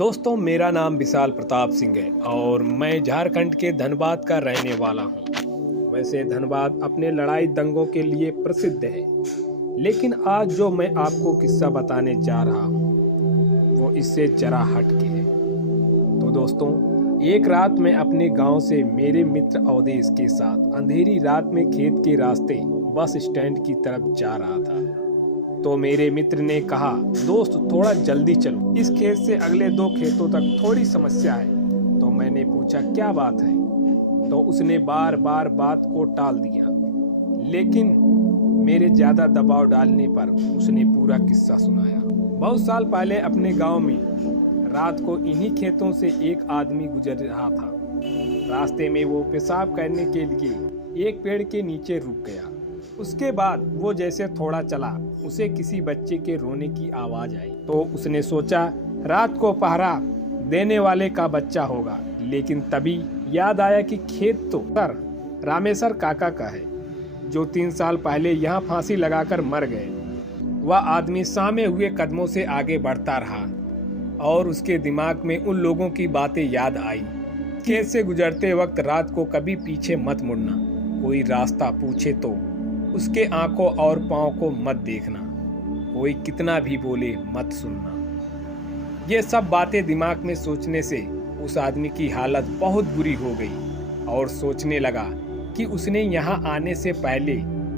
दोस्तों, मेरा नाम विशाल प्रताप सिंह है और मैं झारखंड के धनबाद का रहने वाला हूँ। वैसे धनबाद अपने लड़ाई दंगों के लिए प्रसिद्ध है, लेकिन आज जो मैं आपको किस्सा बताने जा रहा हूँ वो इससे जरा हट के है। तो दोस्तों, एक रात मैं अपने गांव से मेरे मित्र अवधेश के साथ अंधेरी रात में खेत के रास्ते बस स्टैंड की तरफ जा रहा था। तो मेरे मित्र ने कहा, दोस्त थोड़ा जल्दी चलो, इस खेत से अगले 2 खेतों तक थोड़ी समस्या है। तो मैंने पूछा क्या बात है, तो उसने बार बार बात को टाल दिया, लेकिन मेरे ज्यादा दबाव डालने पर उसने पूरा किस्सा सुनाया। बहुत साल पहले अपने गांव में रात को इन्हीं खेतों से एक आदमी गुजर रहा था। रास्ते में वो पेशाब करने के लिए एक पेड़ के नीचे रुक गया। उसके बाद वो जैसे थोड़ा चला, उसे किसी बच्चे के रोने की आवाज आई। तो उसने सोचा रात को पहरा देने वाले का बच्चा होगा, लेकिन तभी याद आया कि खेत तो सर रामेश्वर काका का है, जो 3 साल पहले यहाँ फांसी लगाकर मर गए। वह आदमी सामे हुए कदमों से आगे बढ़ता रहा और उसके दिमाग में उन लोगों की बातें याद आई। खेत से गुजरते वक्त रात को कभी पीछे मत मुड़ना, कोई रास्ता पूछे तो उसके आंखों और पाँव को मत देखना, कोई कितना भी बोले मत सुनना। ये सब बातें दिमाग में सोचने से उस आदमी की हालत बहुत बुरी हो गई और सोचने लगा कि उसने यहाँ आने से पहले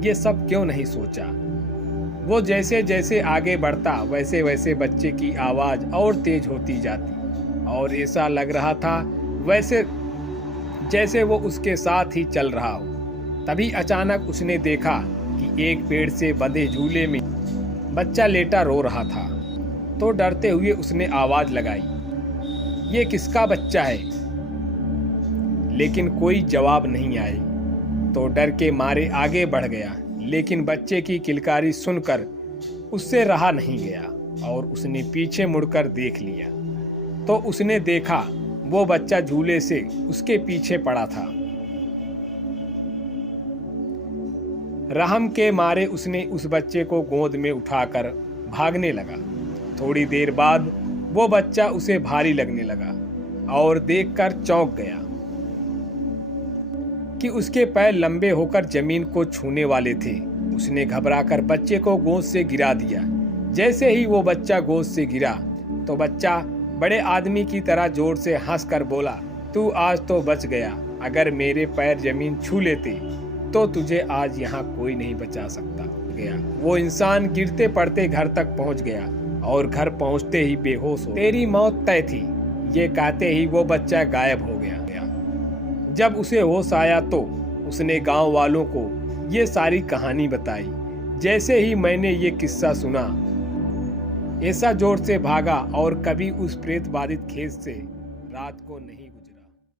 ये सब क्यों नहीं सोचा। वो जैसे जैसे आगे बढ़ता वैसे वैसे बच्चे की आवाज़ और तेज होती जाती और ऐसा लग रहा था वैसे जैसे वो उसके साथ ही चल रहा हो। तभी अचानक उसने देखा कि एक पेड़ से बंधे झूले में बच्चा लेटा रो रहा था। तो डरते हुए उसने आवाज लगाई, ये किसका बच्चा है? लेकिन कोई जवाब नहीं आए। तो डर के मारे आगे बढ़ गया, लेकिन बच्चे की किलकारी सुनकर उससे रहा नहीं गया और उसने पीछे मुड़कर देख लिया। तो उसने देखा वो बच्चा झूले से उसके पीछे पड़ा था। रहम के मारे उसने उस बच्चे को गोद में उठाकर भागने लगा। थोड़ी देर बाद वो बच्चा उसे भारी लगने लगा और देखकर चौंक गया कि उसके पैर लंबे होकर जमीन को छूने वाले थे। उसने घबराकर बच्चे को गोद से गिरा दिया। जैसे ही वो बच्चा गोद से गिरा तो बच्चा बड़े आदमी की तरह जोर से हंसकर बोला, तू आज तो बच गया। अगर मेरे पैर जमीन छू लेते तो तुझे आज यहाँ कोई नहीं बचा सकता। गया वो इंसान गिरते पड़ते घर तक पहुँच गया और घर पहुँचते ही बेहोश हो। तेरी मौत तय थी, ये कहते ही वो बच्चा गायब हो गया। जब उसे होश आया तो उसने गांव वालों को ये सारी कहानी बताई। जैसे ही मैंने ये किस्सा सुना, ऐसा जोर से भागा और कभी उस प्रेत बाधित खेत से रात को नहीं